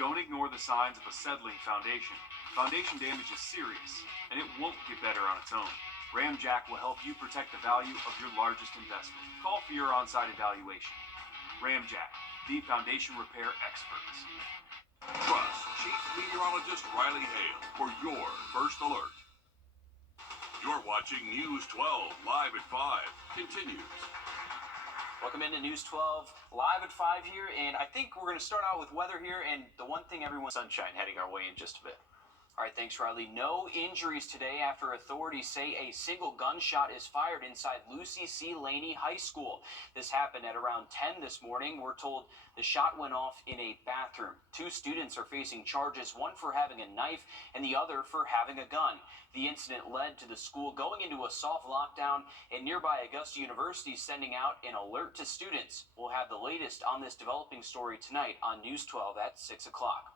Don't ignore the signs of a settling foundation. Foundation damage is serious, and it won't get better on its own. Ramjack will help you protect the value of your largest investment. Call for your on-site evaluation. Ramjack, the foundation repair experts. Trust Chief Meteorologist Riley Hale for your first alert. You're watching News 12 live at 5. Continues. Welcome into News 12 live at 5 here, and I think we're going to start out with weather here, and the one thing everyone... Sunshine heading our way in just a bit. All right, thanks, Riley. No injuries today after authorities say a single gunshot is fired inside Lucy C. Laney High School. This happened at around 10 this morning. We're told the shot went off in a bathroom. 2 students are facing charges, one for having a knife and the other for having a gun. The incident led to the school going into a soft lockdown, and nearby Augusta University sending out an alert to students. We'll have the latest on this developing story tonight on News 12 at 6 o'clock.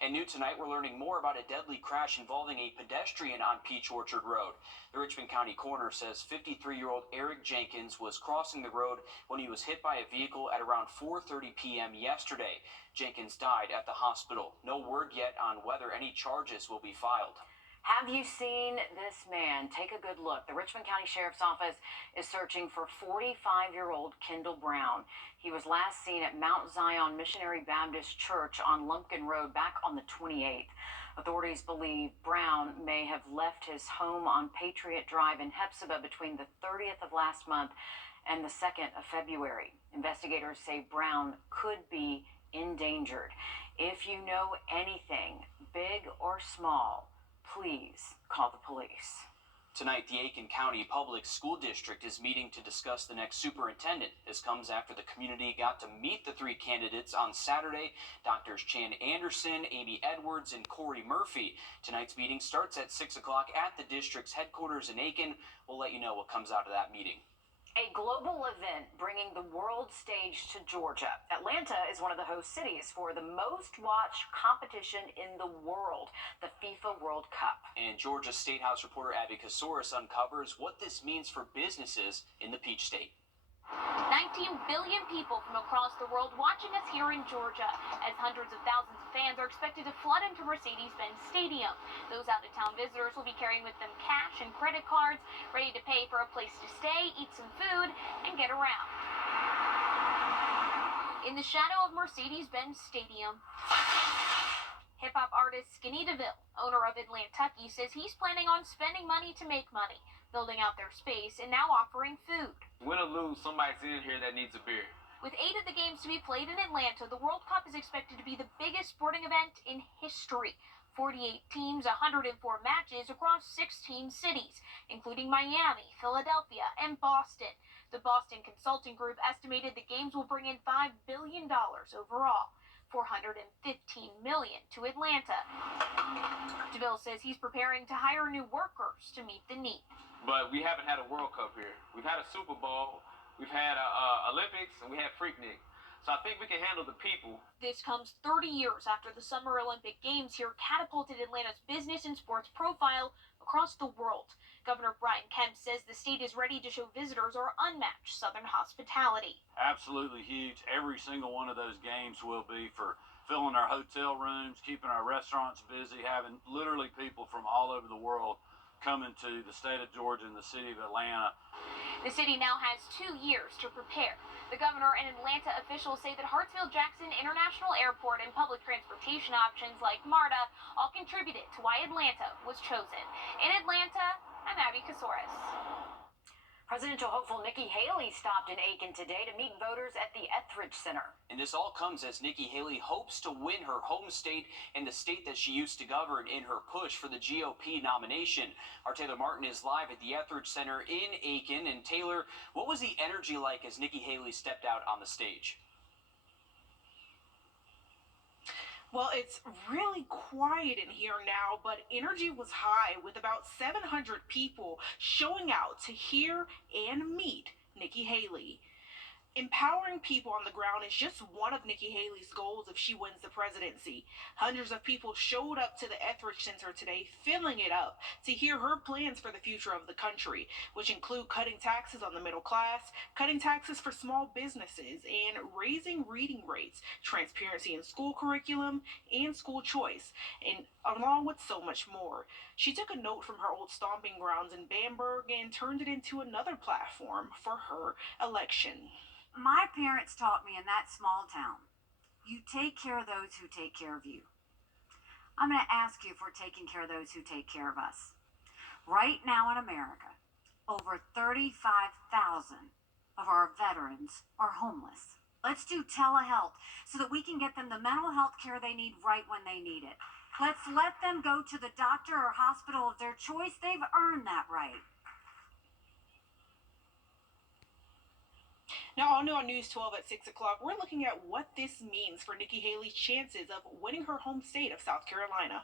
And new tonight, we're learning more about a deadly crash involving a pedestrian on Peach Orchard Road. The Richmond County coroner says 53-year-old Eric Jenkins was crossing the road when he was hit by a vehicle at around 4:30 p.m. yesterday. Jenkins died at the hospital. No word yet on whether any charges will be filed. Have you seen this man? Take a good look. The Richmond County Sheriff's Office is searching for 45-year-old Kendall Brown. He was last seen at Mount Zion Missionary Baptist Church on Lumpkin Road back on the 28th. Authorities believe Brown may have left his home on Patriot Drive in Hepzibah between the 30th of last month and the 2nd of February. Investigators say Brown could be endangered. If you know anything, big or small, please call the police. Tonight, the Aiken County Public School District is meeting to discuss the next superintendent. This comes after the community got to meet the 3 candidates on Saturday. Doctors Chan Anderson, Amy Edwards, and Corey Murphy. Tonight's meeting starts at 6 o'clock at the district's headquarters in Aiken. We'll let you know what comes out of that meeting. A global event bringing the world stage to Georgia. Atlanta is one of the host cities for the most watched competition in the world, the FIFA World Cup. And Georgia State House reporter Abby Kasoris uncovers what this means for businesses in the Peach State. 19 billion people from across the world watching us here in Georgia, as hundreds of thousands of fans are expected to flood into Mercedes-Benz Stadium. Those out-of-town visitors will be carrying with them cash and credit cards, ready to pay for a place to stay, eat some food, and get around. In the shadow of Mercedes-Benz Stadium, hip-hop artist Skinny DeVille, owner of Atlantucky, says he's planning on spending money to make money, building out their space and now offering food. Win or lose, somebody's in here that needs a beer. With 8 of the games to be played in Atlanta, the World Cup is expected to be the biggest sporting event in history. 48 teams, 104 matches across 16 cities, including Miami, Philadelphia, and Boston. The Boston Consulting Group estimated the games will bring in $5 billion overall. $415 million to Atlanta. DeVille says he's preparing to hire new workers to meet the need. But we haven't had a World Cup here. We've had a Super Bowl, we've had Olympics, and we had Freaknik. So I think we can handle the people. This comes 30 years after the Summer Olympic Games here catapulted Atlanta's business and sports profile across the world. Governor Brian Kemp says the state is ready to show visitors our unmatched Southern hospitality. Absolutely huge. Every single one of those games will be for filling our hotel rooms, keeping our restaurants busy, having literally people from all over the world coming to the state of Georgia and the city of Atlanta. The city now has 2 years to prepare. The governor and Atlanta officials say that Hartsfield-Jackson International Airport and public transportation options like MARTA all contributed to why Atlanta was chosen. In Atlanta, I'm Abby Kasoris. Presidential hopeful Nikki Haley stopped in Aiken today to meet voters at the Etheridge Center. And this all comes as Nikki Haley hopes to win her home state and the state that she used to govern in her push for the GOP nomination. Our Taylor Martin is live at the Etheridge Center in Aiken. And Taylor, what was the energy like as Nikki Haley stepped out on the stage? Well, it's really quiet in here now, but energy was high with about 700 people showing out to hear and meet Nikki Haley. Empowering people on the ground is just one of Nikki Haley's goals if she wins the presidency. Hundreds of people showed up to the Etheridge Center today, filling it up to hear her plans for the future of the country, which include cutting taxes on the middle class, cutting taxes for small businesses, and raising reading rates, transparency in school curriculum, and school choice, and along with so much more. She took a note from her old stomping grounds in Bamberg and turned it into another platform for her election. My parents taught me in that small town, you take care of those who take care of you. I'm going to ask you if we're taking care of those who take care of us. Right now in America, over 35,000 of our veterans are homeless. Let's do telehealth so that we can get them the mental health care they need right when they need it. Let's let them go to the doctor or hospital of their choice. They've earned that right. Now, all new on News 12 at 6 o'clock, we're looking at what this means for Nikki Haley's chances of winning her home state of South Carolina.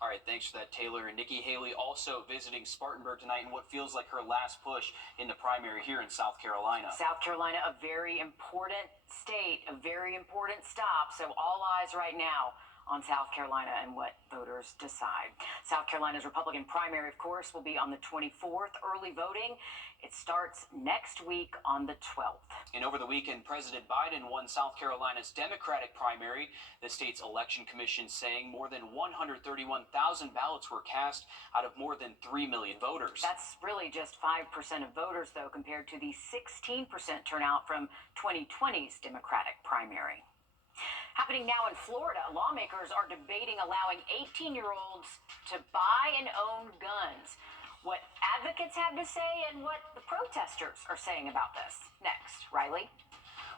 All right, thanks for that, Taylor. And Nikki Haley also visiting Spartanburg tonight in what feels like her last push in the primary here in South Carolina. South Carolina, a very important state, a very important stop. So all eyes right now on South Carolina and what voters decide. South Carolina's Republican primary, of course, will be on the 24th. Early voting, it starts next week on the 12th. And over the weekend, President Biden won South Carolina's Democratic primary. The state's election commission saying more than 131,000 ballots were cast out of more than 3 million voters. That's really just 5% of voters, though, compared to the 16% turnout from 2020's Democratic primary. Happening now in Florida, lawmakers are debating allowing 18-year-olds to buy and own guns. What advocates have to say and what the protesters are saying about this. Next, Riley.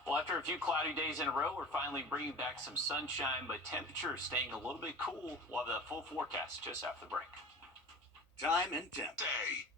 Well, after a few cloudy days in a row, we're finally bringing back some sunshine, but temperatures staying a little bit cool. We'll have the full forecast just after the break. Time and temp. Day.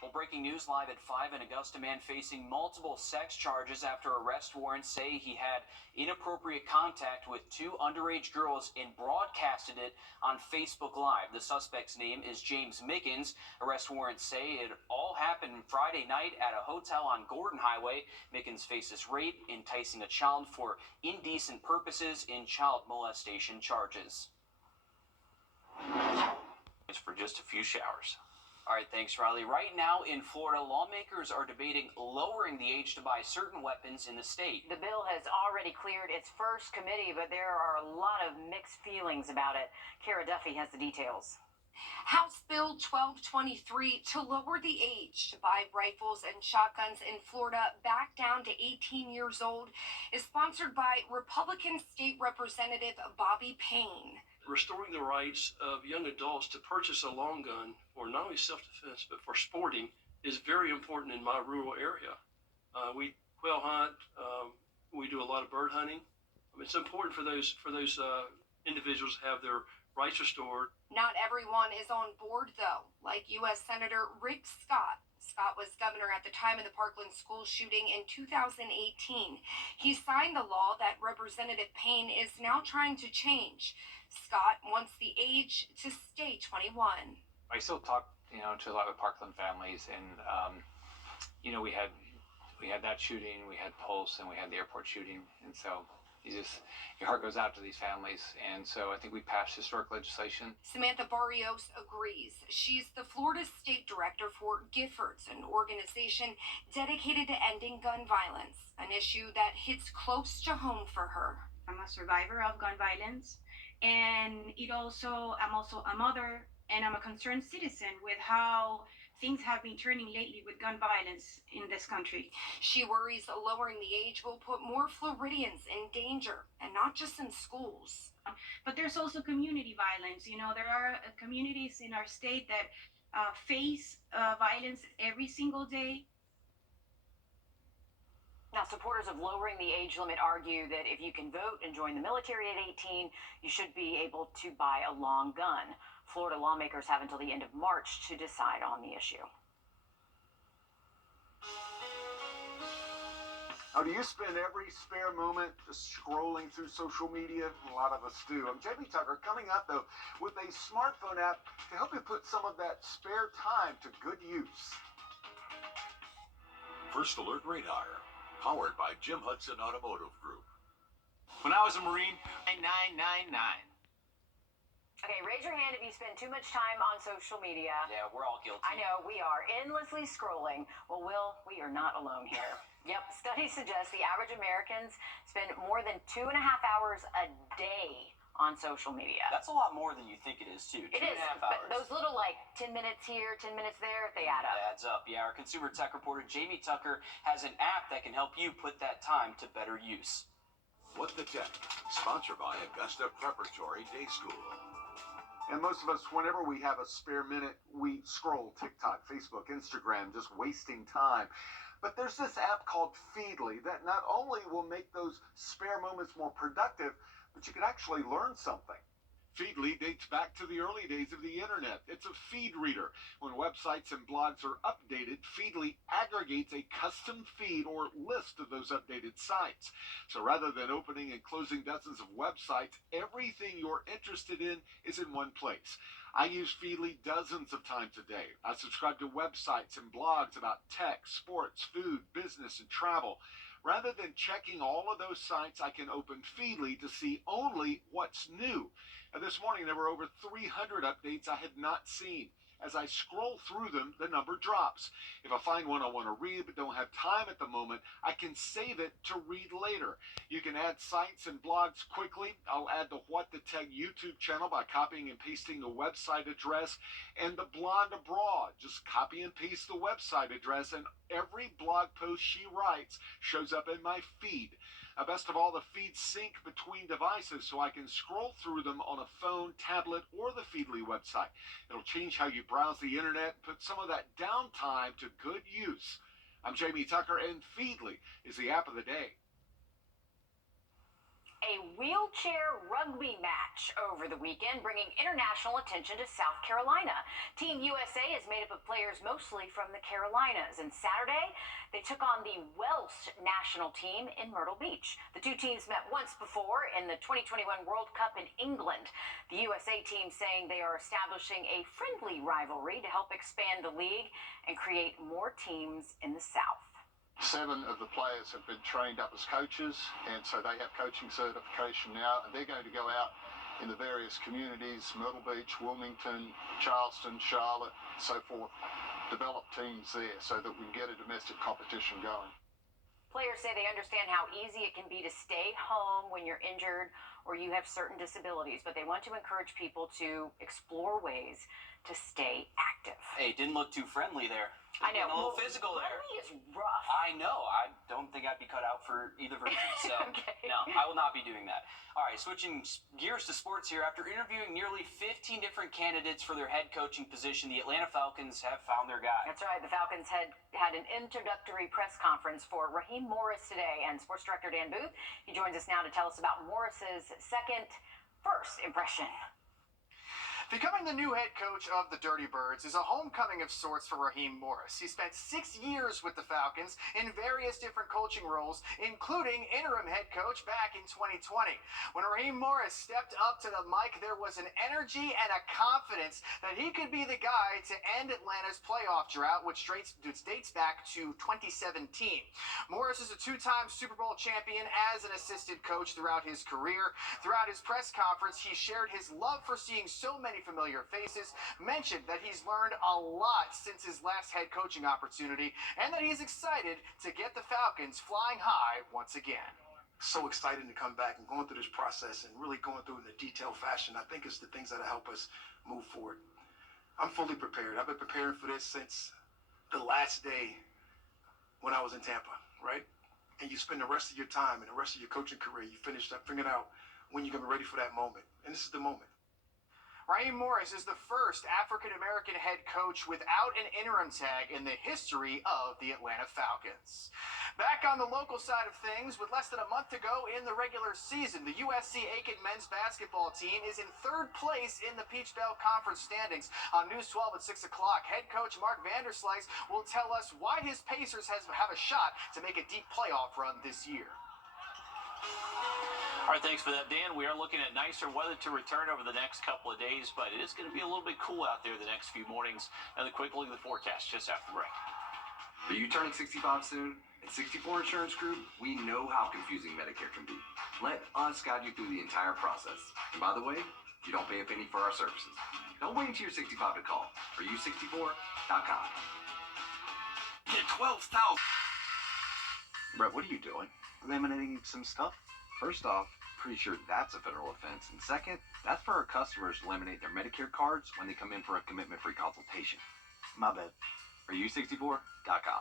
Well, breaking news live at 5, an Augusta man facing multiple sex charges after arrest warrants say he had inappropriate contact with 2 underage girls and broadcasted it on Facebook Live. The suspect's name is James Mickens. Arrest warrants say it all happened Friday night at a hotel on Gordon Highway. Mickens faces rape, enticing a child for indecent purposes, and child molestation charges. It's for just a few showers. All right, thanks, Riley. Right now in Florida, lawmakers are debating lowering the age to buy certain weapons in the state. The bill has already cleared its first committee, but there are a lot of mixed feelings about it. Kara Duffy has the details. House Bill 1223 to lower the age to buy rifles and shotguns in Florida back down to 18 years old is sponsored by Republican State Representative Bobby Payne. Restoring the rights of young adults to purchase a long gun for not only self-defense but for sporting is very important in my rural area. We quail hunt. We do a lot of bird hunting. It's important for those individuals to have their rights restored. Not everyone is on board, though, like U.S. Senator Rick Scott. Scott was governor at the time of the Parkland school shooting in 2018. He signed the law that Representative Payne is now trying to change. Scott wants the age to stay 21. I still talk, to a lot of Parkland families, and we had that shooting, we had Pulse, and we had the airport shooting, and so your heart goes out to these families, and so I think we passed historic legislation. Samantha Barrios agrees. She's the Florida State Director for Giffords, an organization dedicated to ending gun violence, an issue that hits close to home for her. I'm a survivor of gun violence, and I'm also a mother, and I'm a concerned citizen with how things have been turning lately with gun violence in this country. She worries lowering the age will put more Floridians in danger, and not just in schools. But there's also community violence. There are communities in our state that face violence every single day. Now, supporters of lowering the age limit argue that if you can vote and join the military at 18, you should be able to buy a long gun. Florida lawmakers have until the end of March to decide on the issue. Now, do you spend every spare moment just scrolling through social media? A lot of us do. I'm JB Tucker, coming up, though, with a smartphone app to help you put some of that spare time to good use. First Alert Radar, powered by Jim Hudson Automotive Group. When I was a Marine, 9999. Okay, raise your hand if you spend too much time on social media. Yeah, we're all guilty. I know, we are endlessly scrolling. Well, Will, we are not alone here. Yep, studies suggest the average Americans spend more than 2.5 hours a day on social media. That's a lot more than you think it is, too. It is, 2.5 but hours. those little, like, 10 minutes here, 10 minutes there, they add up. It adds up, yeah. Our consumer tech reporter, Jamie Tucker, has an app that can help you put that time to better use. What the Tech, sponsored by Augusta Preparatory Day School. And most of us, whenever we have a spare minute, we scroll TikTok, Facebook, Instagram, just wasting time. But there's this app called Feedly that not only will make those spare moments more productive, but you can actually learn something. Feedly dates back to the early days of the internet. It's a feed reader. When websites and blogs are updated, Feedly aggregates a custom feed or list of those updated sites. So rather than opening and closing dozens of websites, everything you're interested in is in one place. I use Feedly dozens of times a day. I subscribe to websites and blogs about tech, sports, food, business, and travel. Rather than checking all of those sites, I can open Feedly to see only what's new. And this morning, there were over 300 updates I had not seen. As I scroll through them, the number drops. If I find one I want to read but don't have time at the moment, I can save it to read later. You can add sites and blogs quickly. I'll add the What the Tech YouTube channel by copying and pasting the website address, and the Blonde Abroad. Just copy and paste the website address, and every blog post she writes shows up in my feed. Best of all, the feeds sync between devices so I can scroll through them on a phone, tablet, or the Feedly website. It'll change how you browse the internet and put some of that downtime to good use. I'm Jamie Tucker, and Feedly is the app of the day. A wheelchair rugby match over the weekend, bringing international attention to South Carolina. Team USA is made up of players mostly from the Carolinas, and Saturday they took on the Welsh national team in Myrtle Beach. The two teams met once before in the 2021 World Cup in England. The USA team saying they are establishing a friendly rivalry to help expand the league and create more teams in the South. 7 of the players have been trained up as coaches, and so they have coaching certification now, and they're going to go out in the various communities, Myrtle Beach, Wilmington, Charleston, Charlotte, so forth, develop teams there so that we can get a domestic competition going. Players say they understand how easy it can be to stay home when you're injured or you have certain disabilities, but they want to encourage people to explore ways to stay active. Hey, didn't look too friendly there. I know. A little physical there. Rugby is rough. I know. I don't think I'd be cut out for either version. So, Okay. No, I will not be doing that. All right, switching gears to sports here. After interviewing nearly 15 different candidates for their head coaching position, the Atlanta Falcons have found their guy. That's right. The Falcons had an introductory press conference for Raheem Morris today, and sports director Dan Booth, he joins us now to tell us about Morris's first impression. Becoming the new head coach of the Dirty Birds is a homecoming of sorts for Raheem Morris. He spent 6 years with the Falcons in various different coaching roles, including interim head coach back in 2020. When Raheem Morris stepped up to the mic, there was an energy and a confidence that he could be the guy to end Atlanta's playoff drought, which dates back to 2017. Morris is a 2-time Super Bowl champion as an assistant coach throughout his career. Throughout his press conference, he shared his love for seeing so many familiar faces, mentioned that he's learned a lot since his last head coaching opportunity, and that he's excited to get the Falcons flying high once again. So excited to come back and going through this process and really going through it in a detailed fashion. I think it's the things that help us move forward. I'm fully prepared. I've been preparing for this since the last day when I was in Tampa, right? And you spend the rest of your time and the rest of your coaching career, you finish up figuring out when you're going to be ready for that moment. And this is the moment. Raheem Morris is the first African-American head coach without an interim tag in the history of the Atlanta Falcons. Back on the local side of things, with less than a month to go in the regular season, the USC Aiken men's basketball team is in 3rd place in the Peach Belt Conference standings. On News 12 at 6 o'clock, head coach Mark Vanderslice will tell us why his Pacers have a shot to make a deep playoff run this year. All right, thanks for that, Dan. We are looking at nicer weather to return over the next couple of days, but it is going to be a little bit cool out there the next few mornings. Another quick look at the forecast just after the break. Are you turning 65 soon? At 64 Insurance Group, we know how confusing Medicare can be. Let us guide you through the entire process. And by the way, you don't pay a penny for our services. Don't wait until you're 65 to call. AreYou64.com. Get 12,000. Brett, what are you doing? Laminating some stuff? First off, pretty sure that's a federal offense. And second, that's for our customers to laminate their Medicare cards when they come in for a commitment-free consultation. My bad. AreYou64.com.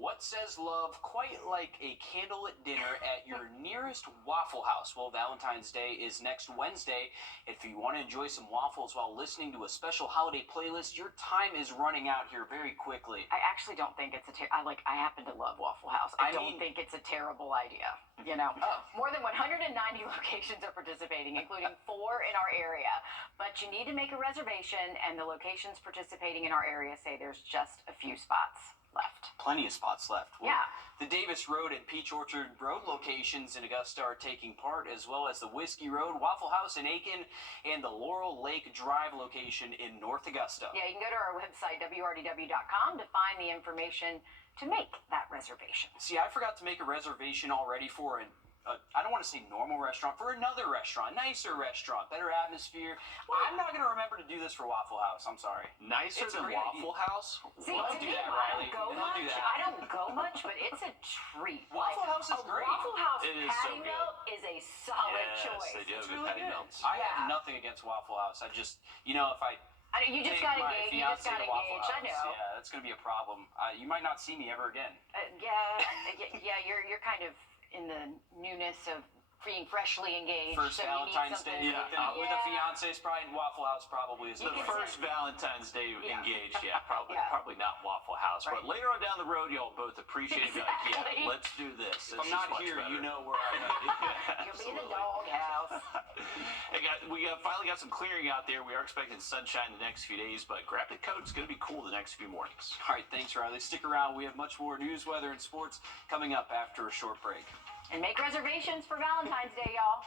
What says love quite like a candlelit dinner at your nearest Waffle House? Well, Valentine's Day is next Wednesday. If you want to enjoy some waffles while listening to a special holiday playlist, your time is running out here very quickly. I actually don't think it's I happen to love Waffle House. I don't think it's a terrible idea. You know, more than 190 locations are participating, including 4 in our area. But you need to make a reservation, and the locations participating in our area say there's just a few spots left. Plenty of spots left. Well, yeah. The Davis Road and Peach Orchard Road locations in Augusta are taking part, as well as the Whiskey Road, Waffle House in Aiken, and the Laurel Lake Drive location in North Augusta. Yeah, you can go to our website, wrdw.com, to find the information to make that reservation. See, I forgot to make a reservation already for I don't want to say normal restaurant, for another restaurant, nicer restaurant, better atmosphere. I'm not going to remember to do this for Waffle House. I'm sorry. Nicer than Waffle House? See, Don't do that, Riley. Don't do that. I don't go much, but it's a treat. Waffle House is great. Waffle House It is patty so good. melt is a solid choice. Yes, they do have It's good really patty melts. I have nothing against Waffle House. I just, if I you just take got my engaged. You just fiance got to Waffle engaged. House, I know. yeah, that's going to be a problem. You might not see me ever again. Yeah. You're kind of in the newness of being freshly engaged. First so you need Valentine's something- Day with a fiance, probably Waffle House probably is The the first Valentine's Day engaged, probably Yeah. probably not Waffle House. But later on down the road, y'all both appreciate it. Be like, Exactly. let's do this. If I'm not here, you know where I'm at. You'll be in the doghouse. Hey guys, we finally got some clearing out there. We are expecting sunshine the next few days, but grab the coat. It's going to be cool the next few mornings. All right, thanks, Riley. Stick around. We have much more news, weather, and sports coming up after a short break. And make reservations for Valentine's Day, y'all.